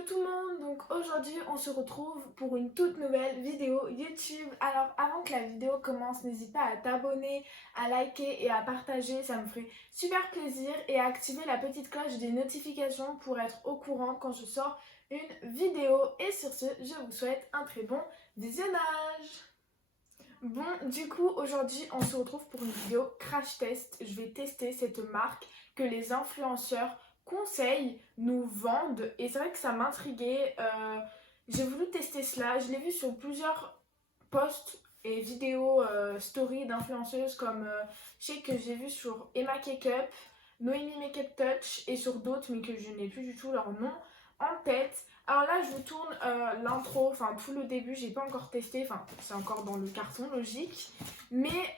Hello tout le monde, donc aujourd'hui on se retrouve pour une toute nouvelle vidéo YouTube. Alors avant que la vidéo commence, n'hésite pas à t'abonner, à liker et à partager, ça me ferait super plaisir, et à activer la petite cloche des notifications pour être au courant quand je sors une vidéo. Et sur ce, je vous souhaite un très bon visionnage. Bon, du coup aujourd'hui on se retrouve pour une vidéo crash test. Je vais tester cette marque que les influenceurs conseils nous vendent, et c'est vrai que ça m'intriguait. J'ai voulu tester cela, je l'ai vu sur plusieurs posts et vidéos story d'influenceuses comme je sais que j'ai vu sur Emma Cakeup, Noémie Makeup Touch et sur d'autres mais que je n'ai plus du tout leur nom en tête. Alors là je vous tourne l'intro, enfin tout le début, j'ai pas encore testé, enfin c'est encore dans le carton logique, mais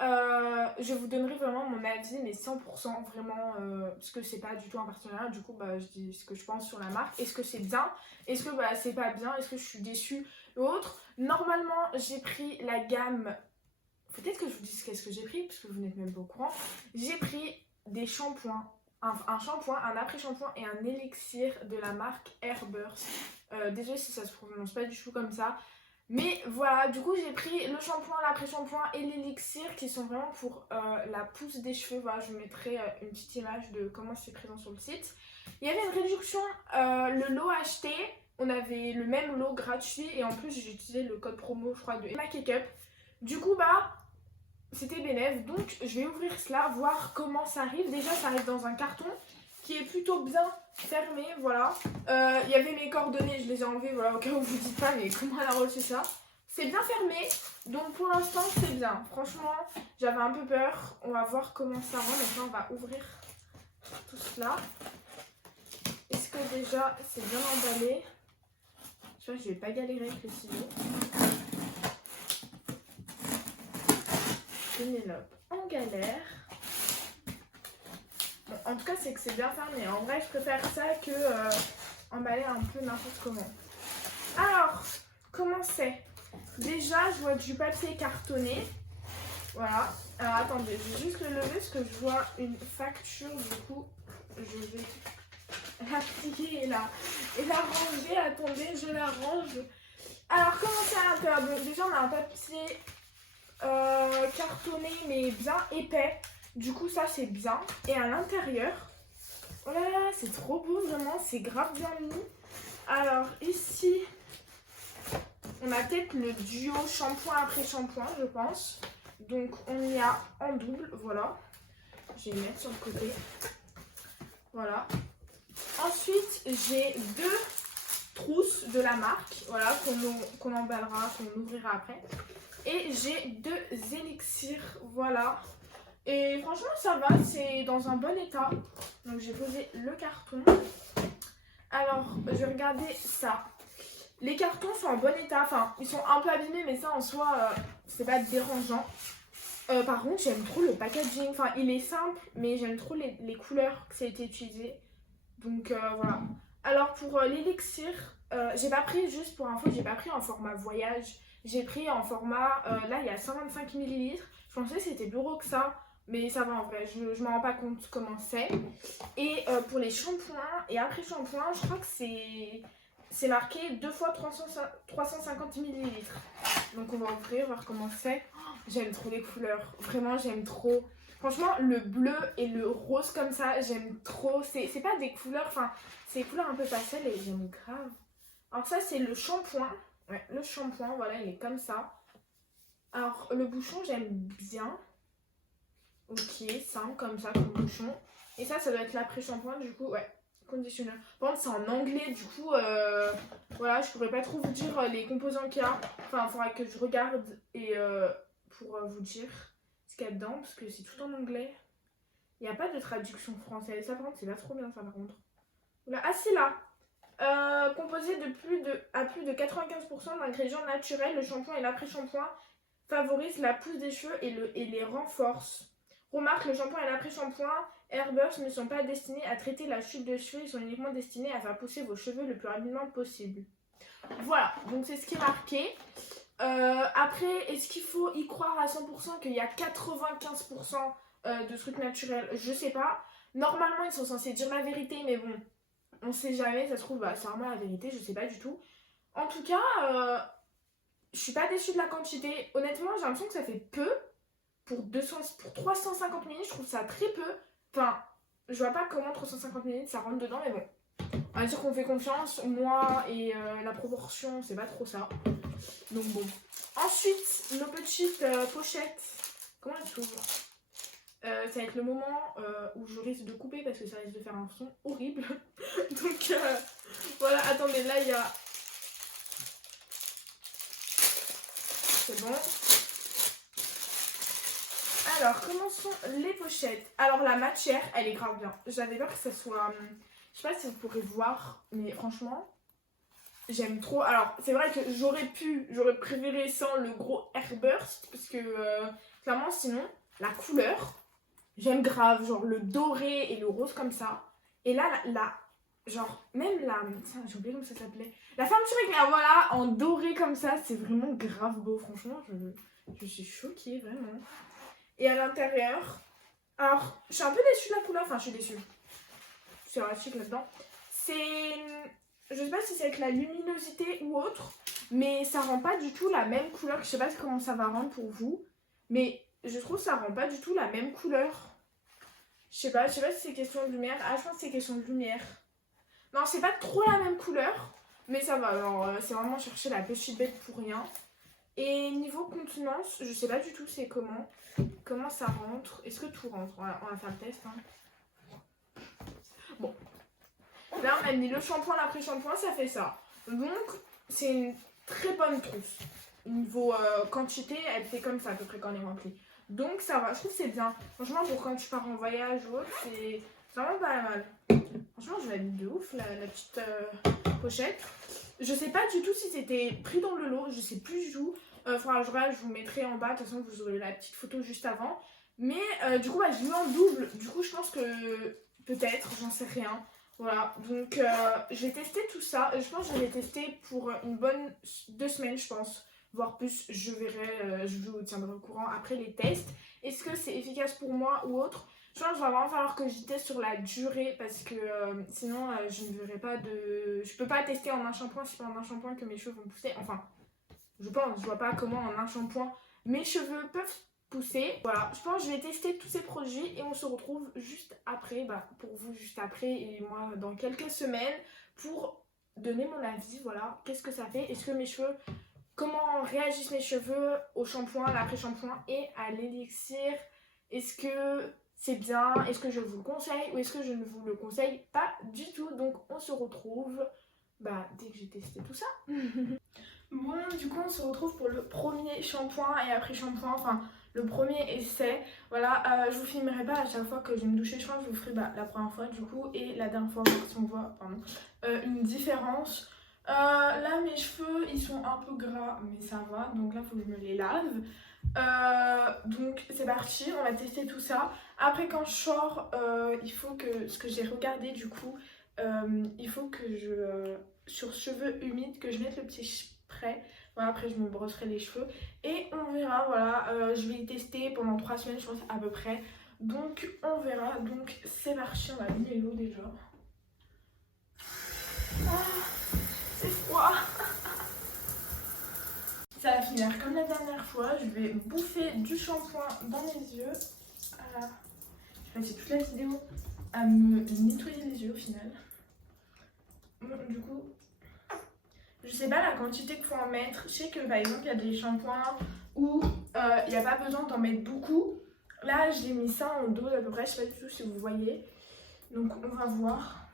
je vous donnerai vraiment mon avis, mais 100% vraiment, parce que c'est pas du tout un partenariat, du coup je dis ce que je pense sur la marque. Est-ce que c'est bien, est-ce que c'est pas bien, est-ce que je suis déçue ou autre. Normalement j'ai pris la gamme, peut-être que je vous dise qu'est-ce que j'ai pris, parce que vous n'êtes même pas au courant. J'ai pris des shampoings, un shampoing, un après-shampoing et un élixir de la marque Airburst. Désolée si ça se prononce pas du tout comme ça. Mais voilà, du coup j'ai pris le shampoing, l'après-shampoing et l'élixir qui sont vraiment pour la pousse des cheveux. Voilà, je vous mettrai une petite image de comment c'est présent sur le site. Il y avait une réduction, le lot acheté, on avait le même lot gratuit, et en plus j'ai utilisé le code promo je crois de Emma Cakeup. Du coup c'était bénéf, donc je vais ouvrir cela, voir comment ça arrive. Déjà ça arrive dans un carton qui est plutôt bien fermé, voilà. Il y avait mes coordonnées, je les ai enlevées, voilà, au cas où vous dites pas mais comment elle a reçu ça. C'est bien fermé, donc pour l'instant c'est bien. Franchement, j'avais un peu peur, on va voir comment ça rend. Maintenant on va ouvrir tout cela. Est-ce que déjà c'est bien emballé? Je crois que je vais pas galérer avec le ciseau. Pénélope en galère. Bon, en tout cas, c'est que c'est bien fermé. En vrai, je préfère ça que emballer un peu n'importe comment. Alors, comment c'est? Déjà, je vois du papier cartonné. Voilà. Alors, attendez, je vais juste le lever parce que je vois une facture. Du coup, je vais la plier et la ranger. Attendez, je la range. Alors, comment c'est à l'intérieur? Donc, déjà, on a un papier cartonné mais bien épais, du coup ça c'est bien. Et à l'intérieur, oh là là, c'est trop beau, vraiment c'est grave bien mis. Alors ici on a peut-être le duo shampoing après shampoing je pense, donc on y a en double, voilà, je vais le mettre sur le côté, voilà. Ensuite j'ai deux trousses de la marque, voilà, qu'on emballera, qu'on ouvrira après. Et j'ai deux élixirs, voilà. Et franchement ça va, c'est dans un bon état. Donc j'ai posé le carton. Alors je vais regarder ça. Les cartons sont en bon état, enfin ils sont un peu abîmés mais ça en soi c'est pas dérangeant. Par contre j'aime trop le packaging, enfin il est simple mais j'aime trop les couleurs que ça a été utilisé. Donc voilà. Alors pour l'élixir, j'ai pas pris, juste pour info, j'ai pas pris en format voyage. J'ai pris en format, là il y a 125 ml. Je pensais que c'était plus gros que ça, mais ça va en vrai, je m'en rends pas compte comment c'est. Et pour les shampoings et après shampoing, je crois que c'est marqué 2 fois 350 ml. Donc on va ouvrir, voir comment c'est. Oh, j'aime trop les couleurs, vraiment j'aime trop. Franchement, le bleu et le rose comme ça, j'aime trop. C'est pas des couleurs, enfin, c'est des couleurs un peu pastel et j'aime grave. Alors ça, c'est le shampoing. Ouais, le shampoing, voilà, il est comme ça. Alors, le bouchon, j'aime bien. Ok, simple comme ça, comme bouchon. Et ça doit être l'après-shampoing, du coup, ouais, conditionneur. Par contre, c'est en anglais, du coup, voilà, je pourrais pas trop vous dire les composants qu'il y a. Enfin, il faudra que je regarde et pour vous dire ce qu'il y a dedans, parce que c'est tout en anglais. Il n'y a pas de traduction française. Ça, par contre, c'est pas trop bien, ça, par contre. Là, ah, c'est là. Composé à plus de 95% d'ingrédients naturels, le shampoing et l'après-shampoing favorisent la pousse des cheveux et les renforcent. Remarque, le shampoing et l'après-shampoing Airburst ne sont pas destinés à traiter la chute de cheveux, ils sont uniquement destinés à faire pousser vos cheveux le plus rapidement possible. Voilà, donc c'est ce qui est marqué. Après, est-ce qu'il faut y croire à 100% qu'il y a 95% de trucs naturels? Je sais pas. Normalement, ils sont censés dire la vérité, mais bon, on sait jamais, ça se trouve, bah, c'est vraiment la vérité, je sais pas du tout. En tout cas, je suis pas déçue de la quantité. Honnêtement, j'ai l'impression que ça fait peu. Pour 350 minutes, je trouve ça très peu. Enfin, je vois pas comment 350 minutes ça rentre dedans, mais bon. On va dire qu'on fait confiance. Moi et la proportion, c'est pas trop ça. Donc bon. Ensuite, nos petites pochettes. Comment elles s'ouvrent? Ça va être le moment où je risque de couper parce que ça risque de faire un son horrible. Donc voilà, attendez, là il y a... C'est bon. Alors, comment sont les pochettes? Alors, la matière, elle est grave bien. J'avais peur que ça soit... Je sais pas si vous pourrez voir, mais franchement, j'aime trop. Alors, c'est vrai que j'aurais préféré sans le gros Airburst, parce que, clairement, sinon, la couleur, j'aime grave. Genre, le doré et le rose comme ça. Et là, genre, même la... Tiens, j'ai oublié comment ça s'appelait. La fermeture éclair, voilà, en doré comme ça, c'est vraiment grave beau. Franchement, je suis choquée, vraiment. Et à l'intérieur, alors je suis un peu déçue de la couleur, enfin je suis déçue, c'est erratique là-dedans. C'est, je sais pas si c'est avec la luminosité ou autre, mais ça rend pas du tout la même couleur. Je sais pas comment ça va rendre pour vous, mais je trouve que ça rend pas du tout la même couleur. Je sais pas si c'est question de lumière. Ah, je pense que c'est question de lumière. Non, c'est pas trop la même couleur, mais ça va. Alors c'est vraiment chercher la petite bête pour rien. Et niveau contenance, je sais pas du tout c'est comment ça rentre. Est-ce que tout rentre? On va faire le test. Hein. Bon. Là, on a mis le shampoing, l'après-shampoing, ça fait ça. Donc, c'est une très bonne trousse. Niveau quantité, elle fait comme ça à peu près quand elle est remplie. Donc, ça va. Je trouve que c'est bien. Franchement, pour quand tu pars en voyage ou autre, c'est vraiment pas mal. Franchement, je l'aime de ouf, la petite pochette. Je sais pas du tout si c'était pris dans le lot, je sais plus du tout. Faudra je vous mettrai en bas, de toute façon vous aurez la petite photo juste avant. Mais du coup, bah, je l'ai eu en double. Du coup, je pense que peut-être, j'en sais rien. Voilà, donc je vais tester tout ça. Je pense que je vais tester pour une bonne 2 semaines, je pense. Voire plus, je verrai, je vous tiendrai au courant après les tests. Est-ce que c'est efficace pour moi ou autre? Je pense qu'il va vraiment falloir que j'y teste sur la durée parce que sinon je ne verrai pas de... Je peux pas tester en un shampoing, c'est pas en un shampoing que mes cheveux vont pousser. Enfin, je vois pas comment en un shampoing mes cheveux peuvent pousser. Voilà, je pense que je vais tester tous ces produits et on se retrouve juste après, bah, pour vous juste après et moi dans quelques semaines pour donner mon avis. Voilà, qu'est-ce que ça fait? Est-ce que mes cheveux... Comment réagissent mes cheveux au shampoing, à l'après-shampoing et à l'élixir? Est-ce que c'est bien? Est-ce que je vous le conseille ou est-ce que je ne vous le conseille pas du tout? Donc on se retrouve dès que j'ai testé tout ça. Bon, du coup on se retrouve pour le premier shampoing et après-shampoing, enfin le premier essai. Voilà, je vous filmerai pas à chaque fois que je vais me doucher, je pense que je vous ferai la première fois du coup et la dernière fois si on voit une différence. Là mes cheveux ils sont un peu gras mais ça va, donc là il faut que je me les lave. Donc c'est parti, on va tester tout ça. Après quand je sors, il faut que, ce que j'ai regardé du coup, il faut que sur cheveux humides, que je mette le petit spray. Voilà, après je me brosserai les cheveux et on verra, voilà, je vais y tester pendant 3 semaines je pense à peu près. Donc on verra, donc c'est parti, on va mis l'eau déjà. C'est froid. Ça va finir comme la dernière fois. Je vais bouffer du shampoing dans mes yeux. Voilà. Je vais passer toute la vidéo à me nettoyer les yeux au final. Bon, du coup, je sais pas la quantité qu'il faut en mettre. Je sais que par exemple, il y a des shampoings où il n'y a pas besoin d'en mettre beaucoup. Là, j'ai mis ça en dose à peu près. Je sais pas du tout si vous voyez. Donc, on va voir.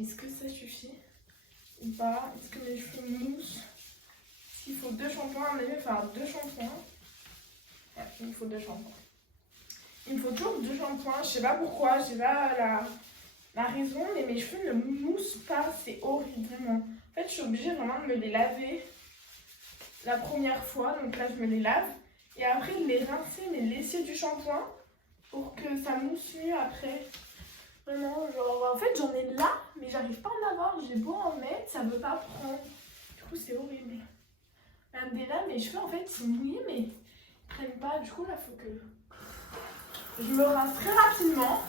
Est-ce que ça suffit ou pas? Est-ce que mes cheveux moussent? Il faut 2 shampoings, mais il va falloir 2 shampoings. Ouais, il me faut 2 shampoings. Il me faut toujours 2 shampoings, je sais pas pourquoi, je sais pas la raison, mais mes cheveux ne moussent pas, c'est horrible vraiment. En fait, je suis obligée vraiment de me les laver la première fois, donc là je me les lave. Et après de les rincer, mais laisser du shampoing pour que ça mousse mieux après. Vraiment, genre, en fait j'en ai là, mais j'arrive pas à en avoir, j'ai beau en mettre, ça veut pas prendre. Du coup c'est horrible. Regardez là, mes cheveux en fait sont mouillés mais ils prennent pas. Du coup là faut que je me rince très rapidement.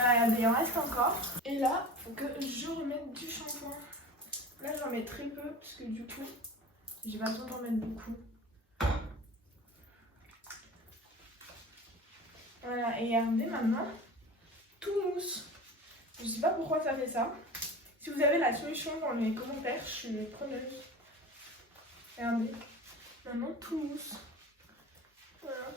Regardez, il en reste encore. Et là, faut que je remette du shampoing. Là, j'en mets très peu parce que du coup, j'ai pas besoin d'en mettre beaucoup. Voilà, et regardez maintenant, tout mousse. Je sais pas pourquoi ça fait ça. Si vous avez la solution dans les commentaires, je suis preneuse. Regardez, maintenant tout mousse. Voilà.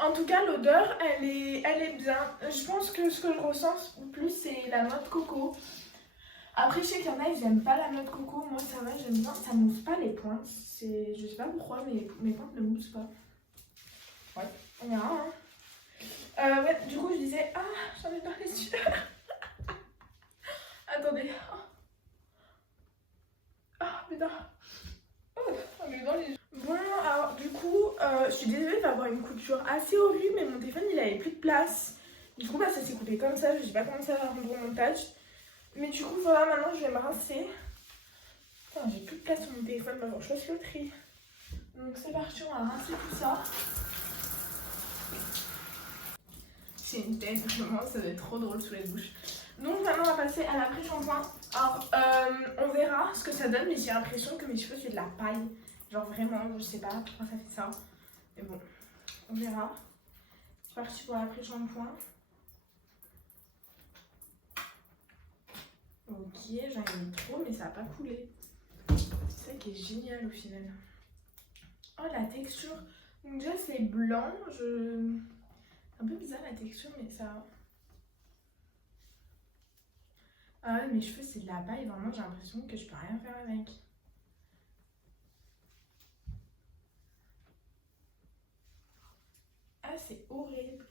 En tout cas, l'odeur, elle est bien. Je pense que ce que je ressens le plus, c'est la noix de coco. Après, je sais qu'il y en a, ils n'aiment pas la noix de coco. Moi, ça va, j'aime bien. Ça mousse pas les pointes. Je sais pas pourquoi, mais mes pointes ne moussent pas. Ouais, on verra. Hein. Ouais, du coup, je disais, ah, j'en ai pas les yeux. Attendez. Ah, putain. Oh, on est dans les yeux. Bon, alors, du coup, je suis désolée d'avoir une couture assez horrible, mais mon téléphone, il avait plus de place. Du coup, bah, ça s'est coupé comme ça. Je sais pas comment ça va rendre au montage. Mais du coup, voilà, maintenant, je vais me rincer. Putain, j'ai plus de place sur mon téléphone, maintenant, je fasse le tri. Donc, c'est parti, on va rincer tout ça. C'est une tête, vraiment, ça va être trop drôle sous la bouche. Donc maintenant on va passer à l'après-shampoing. Alors on verra ce que ça donne, mais j'ai l'impression que mes cheveux c'est de la paille. Genre vraiment, je sais pas pourquoi ça fait ça. Mais bon, on verra. C'est parti pour l'après-shampoing. Ok, j'en ai mis trop, mais ça n'a pas coulé. C'est ça qui est génial au final. Oh la texture. Donc déjà c'est blanc, un peu bizarre la texture, mais ça... Ah ouais, mes cheveux c'est de la paille, vraiment j'ai l'impression que je peux rien faire avec. Ah c'est horrible.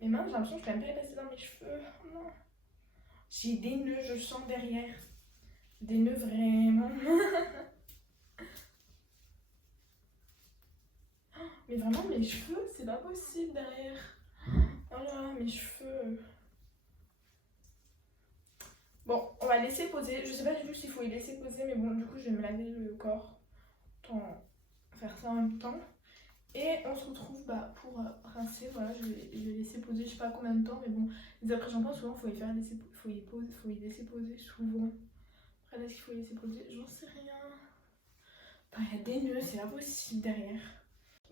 Mes mains j'ai l'impression que je peux même pas les passer dans mes cheveux. Oh non. J'ai des nœuds, je sens derrière. Des nœuds vraiment. Mais vraiment mes cheveux, c'est pas possible derrière. Oh là là, mes cheveux. Bon, on va laisser poser. Je sais pas du tout s'il faut y laisser poser, mais bon, du coup, je vais me laver le corps. Autant faire ça en même temps. Et on se retrouve pour rincer. Voilà, je vais laisser poser, je sais pas combien de temps, mais bon, les après-shampoings, souvent, faut y laisser poser souvent. Après, là, est-ce qu'il faut y laisser poser? J'en sais rien. Enfin, il y a des nœuds, c'est pas possible derrière.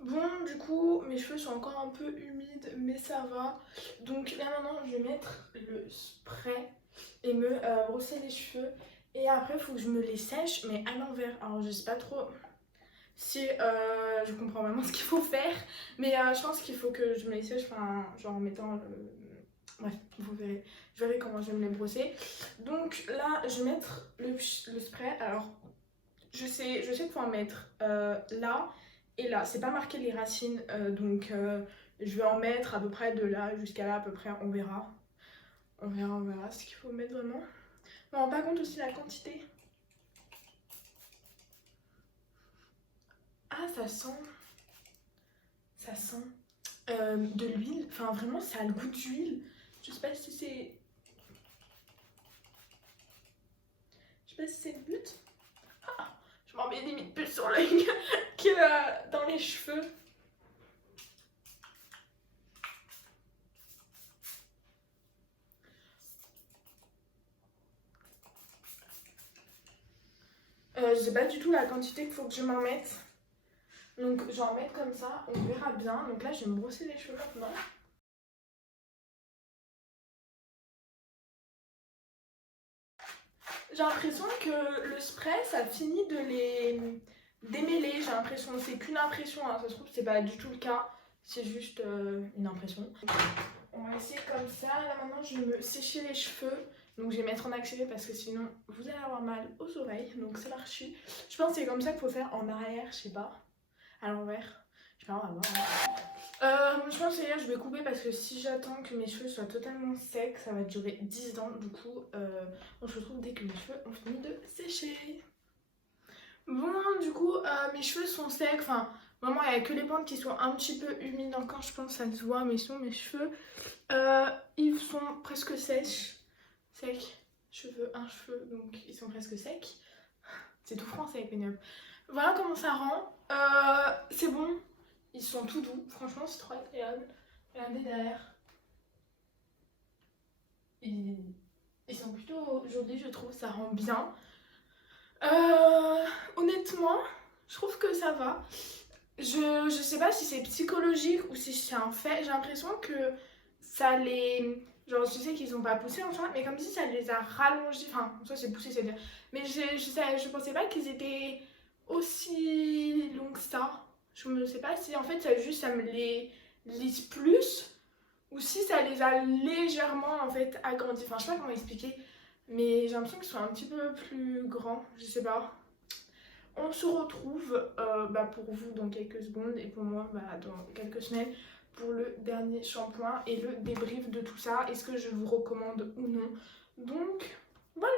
Bon, du coup, mes cheveux sont encore un peu humides, mais ça va. Donc là, maintenant, je vais mettre le spray et me brosser les cheveux. Et après, il faut que je me les sèche, mais à l'envers. Alors, je sais pas trop si je comprends vraiment ce qu'il faut faire, mais je pense qu'il faut que je me les sèche, enfin, genre en mettant le... Bref, vous verrez. Je verrai comment je vais me les brosser. Donc là, je vais mettre le spray. Alors, je sais pouvoir mettre là et là. C'est pas marqué les racines, donc je vais en mettre à peu près de là jusqu'à là, à peu près. On verra. On verra ce qu'il faut mettre vraiment. On ne rend pas compte aussi la quantité. Ah, ça sent de l'huile. Enfin, vraiment, ça a le goût d'huile. Je sais pas si c'est... Je sais pas si c'est le but. Ah, je m'en mets limite plus sur l'œil que dans les cheveux. Je sais pas du tout la quantité qu'il faut que je m'en mette. Donc je vais en mettre comme ça, on verra bien. Donc là je vais me brosser les cheveux maintenant. J'ai l'impression que le spray ça finit de les démêler. J'ai l'impression, c'est qu'une impression, hein. Ça se trouve c'est pas du tout le cas. C'est juste une impression. On va essayer comme ça. Là maintenant je vais me sécher les cheveux. Donc je vais mettre en accéléré parce que sinon vous allez avoir mal aux oreilles. Donc c'est parti. Je pense que c'est comme ça qu'il faut faire en arrière, je sais pas. À l'envers. Je sais pas, on va voir. Je pense que hier je vais couper parce que si j'attends que mes cheveux soient totalement secs, ça va durer 10 ans. Du coup, on se retrouve dès que mes cheveux ont fini de sécher. Bon, du coup, mes cheveux sont secs. Enfin, vraiment, il n'y a que les pointes qui sont un petit peu humides encore, je pense que ça se voit. Mais sinon, mes cheveux, ils sont presque secs. Cheveux, un cheveu, donc ils sont presque secs. C'est tout français avec Pénélope. Voilà comment ça rend. C'est bon. Ils sont tout doux. Franchement, c'est trop agréable. Regardez derrière. ils, ils sont plutôt jolis, je trouve, ça rend bien. Honnêtement, je trouve que ça va. Je sais pas si c'est psychologique ou si c'est un fait. J'ai l'impression que ça les. Genre, je sais qu'ils ont pas poussé enfin, mais comme si ça les a rallongés. Enfin, ça c'est poussé, c'est-à-dire. Mais je pensais pas qu'ils étaient aussi longs que ça. Je ne sais pas si en fait ça me les lisse plus ou si ça les a légèrement en fait agrandis. Enfin, je sais pas comment expliquer, mais j'ai l'impression qu'ils sont un petit peu plus grands. Je sais pas. On se retrouve pour vous dans quelques secondes et pour moi dans quelques semaines pour le dernier shampoing et le débrief de tout ça. Est-ce que je vous recommande ou non? Donc voilà,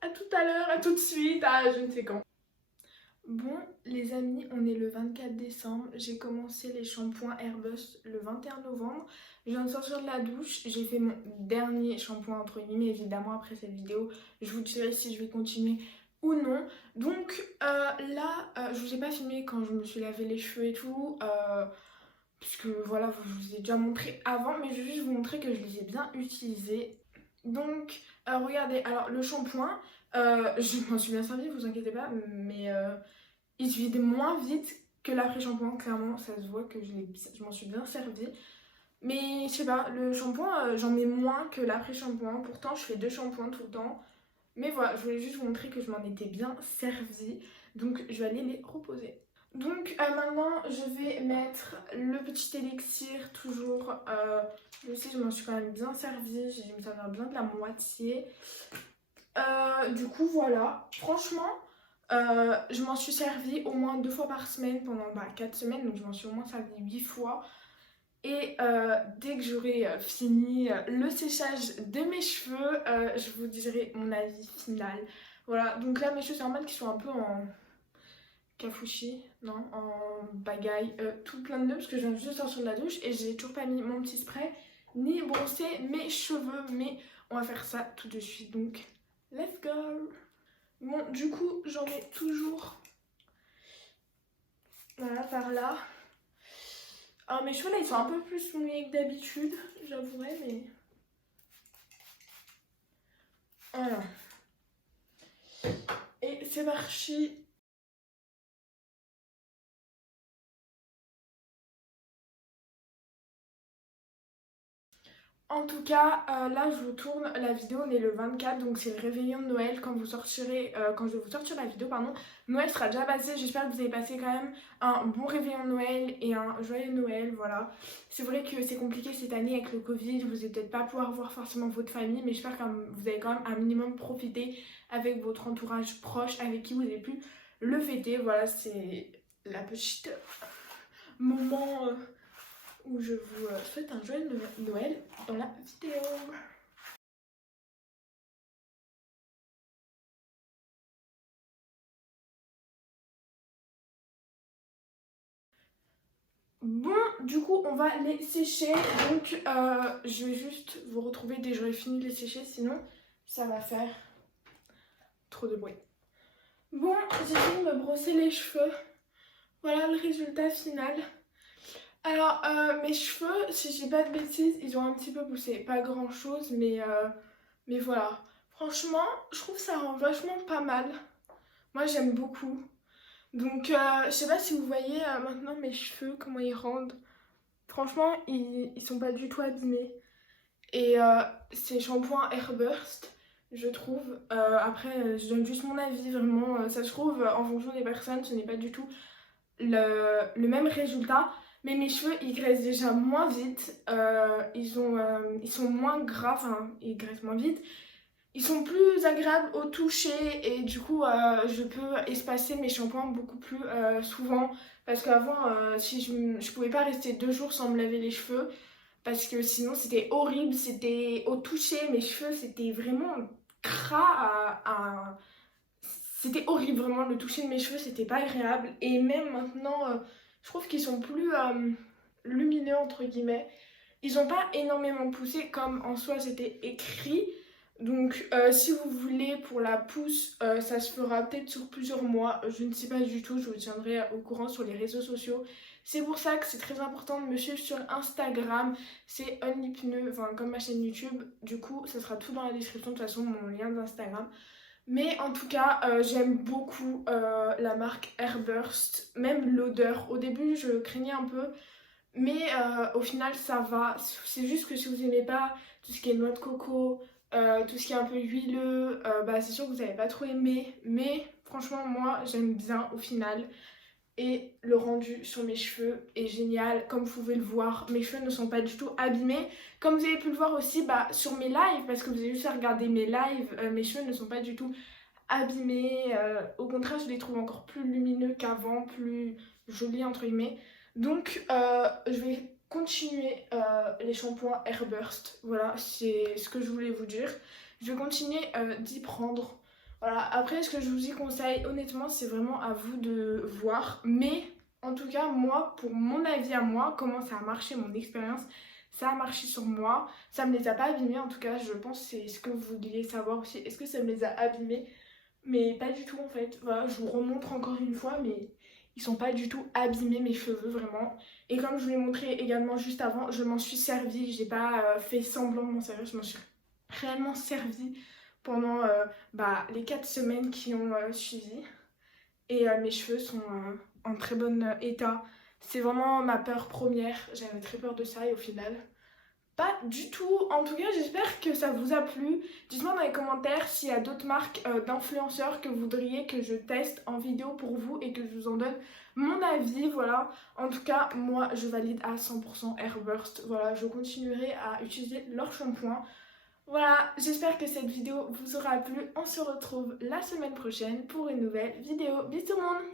à tout à l'heure, à tout de suite, à je ne sais quand. Bon les amis, on est le 24 décembre, j'ai commencé les shampoings Airbus le 21 novembre. Je viens de sortir de la douche, j'ai fait mon dernier shampoing entre guillemets, évidemment après cette vidéo, je vous dirai si je vais continuer ou non. Donc je vous ai pas filmé quand je me suis lavé les cheveux et tout, puisque voilà, je vous ai déjà montré avant, mais je vais juste vous montrer que je les ai bien utilisés. Donc regardez, alors le shampoing, je m'en suis bien servi, vous inquiétez pas, mais il se vide moins vite que l'après-shampoing, clairement, ça se voit que je m'en suis bien servi. Mais je sais pas, le shampoing, j'en mets moins que l'après-shampoing. Pourtant, je fais 2 shampoings tout le temps. Mais voilà, je voulais juste vous montrer que je m'en étais bien servi. Donc, je vais aller les reposer. Donc, maintenant, je vais mettre le petit élixir, toujours. Je sais, je m'en suis quand même bien servi. J'ai me servir bien de la moitié. Du coup, voilà. Franchement, je m'en suis servi au moins 2 fois par semaine pendant 4 semaines. Donc, je m'en suis au moins servi 8 fois. Et dès que j'aurai fini le séchage de mes cheveux, je vous dirai mon avis final. Voilà, donc là mes cheveux c'est normal qu'ils soient un peu en cafouchi, non, en bagaille, tout plein de nœuds parce que je viens juste de sortir de la douche et j'ai toujours pas mis mon petit spray ni brossé mes cheveux, mais on va faire ça tout de suite, donc let's go. Bon, du coup j'en ai toujours, voilà, par là. Alors mes cheveux là ils sont un peu plus mouillés que d'habitude, j'avouerai, mais voilà. Et c'est parti. En tout cas, là je vous tourne la vidéo, on est le 24, donc c'est le réveillon de Noël. Quand vous sortirez, quand je vais vous sortir la vidéo, pardon, Noël sera déjà passé. J'espère que vous avez passé quand même un bon réveillon de Noël et un joyeux Noël, voilà. C'est vrai que c'est compliqué cette année avec le Covid, vous n'allez peut-être pas pouvoir voir forcément votre famille, mais j'espère que vous avez quand même un minimum profité avec votre entourage proche, avec qui vous avez pu le fêter. Voilà, c'est la petite moment où je vous souhaite un joyeux Noël dans la vidéo. Bon, du coup, on va les sécher. Donc, je vais juste vous retrouver dès que j'aurai fini de les sécher. Sinon, ça va faire trop de bruit. Bon, j'ai fini de me brosser les cheveux. Voilà le résultat final. Alors, mes cheveux, si je dis pas de bêtises, ils ont un petit peu poussé. Pas grand chose, mais voilà. Franchement, je trouve ça rend vachement pas mal. Moi, j'aime beaucoup. Donc, je sais pas si vous voyez maintenant mes cheveux, comment ils rendent. Franchement, ils sont pas du tout abîmés. Et ces shampoings Airburst, je trouve. Après, je donne juste mon avis, vraiment. Ça se trouve, en fonction des personnes, ce n'est pas du tout le même résultat. Mais mes cheveux, ils graissent déjà moins vite. Ils sont moins gras, enfin, ils graissent moins vite. Ils sont plus agréables au toucher et du coup je peux espacer mes shampoings beaucoup plus souvent parce qu'avant si je pouvais pas rester 2 jours sans me laver les cheveux parce que sinon c'était horrible, c'était au toucher, mes cheveux c'était vraiment gras c'était horrible vraiment, le toucher de mes cheveux c'était pas agréable et même maintenant je trouve qu'ils sont plus lumineux entre guillemets. Ils ont pas énormément poussé comme en soi c'était écrit. Donc si vous voulez pour la pousse, ça se fera peut-être sur plusieurs mois, je ne sais pas du tout, je vous tiendrai au courant sur les réseaux sociaux C'est pour ça que c'est très important de me suivre sur Instagram. C'est Onlypneu, enfin comme ma chaîne YouTube. Du coup, ça sera tout dans la description, de toute façon, mon lien d'Instagram. Mais en tout cas, j'aime beaucoup la marque Airburst, même l'odeur. Au début, je craignais un peu, mais au final, ça va. C'est juste que si vous n'aimez pas tout ce qui est noix de coco, tout ce qui est un peu huileux, bah, c'est sûr que vous n'allez pas trop aimer. Mais franchement, moi, j'aime bien au final. Et le rendu sur mes cheveux est génial. Comme vous pouvez le voir, mes cheveux ne sont pas du tout abîmés. Comme vous avez pu le voir aussi sur mes lives, parce que vous avez juste à regarder mes lives, mes cheveux ne sont pas du tout abîmés. Au contraire, je les trouve encore plus lumineux qu'avant, plus jolis entre guillemets. Donc, je vais continuer les shampoings Airburst. Voilà, c'est ce que je voulais vous dire. Je vais continuer d'y prendre. Voilà, après ce que je vous y conseille, honnêtement, c'est vraiment à vous de voir. Mais en tout cas, moi, pour mon avis à moi, comment ça a marché, mon expérience, ça a marché sur moi. Ça me les a pas abîmés, en tout cas, je pense que c'est ce que vous vouliez savoir aussi. Est-ce que ça me les a abîmés? Mais pas du tout en fait. Voilà, je vous remontre encore une fois, mais ils sont pas du tout abîmés mes cheveux, vraiment. Et comme je vous l'ai montré également juste avant, je m'en suis servie. J'ai pas fait semblant de m'en servir, je m'en suis réellement servie pendant les 4 semaines qui ont suivi. Et mes cheveux sont en très bon état. C'est vraiment ma peur première. J'avais très peur de ça et au final, pas du tout. En tout cas, j'espère que ça vous a plu. Dites-moi dans les commentaires s'il y a d'autres marques d'influenceurs que vous voudriez que je teste en vidéo pour vous et que je vous en donne mon avis. Voilà. En tout cas, moi, je valide à 100% Airburst. Voilà, je continuerai à utiliser leur shampoing. Voilà, j'espère que cette vidéo vous aura plu. On se retrouve la semaine prochaine pour une nouvelle vidéo. Bisous tout le monde!